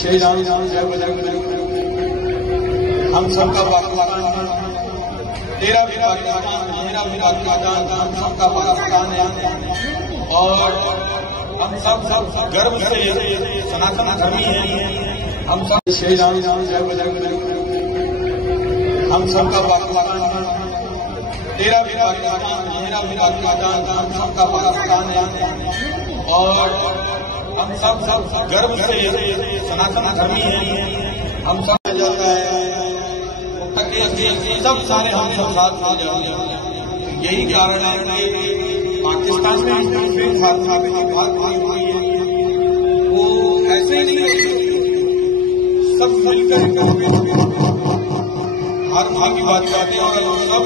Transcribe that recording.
श्री राम जय बजरंग। हम सबका पाकिस्तान, तेरा भी पाकिस्तान, मेरा भी पाकिस्तान, हम सबका पाकिस्तान है और हम सब गर्व से सनातन धर्मी हैं। हम सब श्री राम जय बजरंग। हम सबका पाकिस्तान, तेरा भी पाकिस्तान, मेरा भी पाकिस्तान, हम सबका पाकिस्तान है और हम सब गर्व से सनातन धर्मी हैं। हम सब जाता है सब सारे हम सब साथ हो जाएंगे। यही कारण है कि पाकिस्तान में बात हुई है वो ऐसे ही नहीं, सब मिलकर हर माँ की बात करते हैं और सब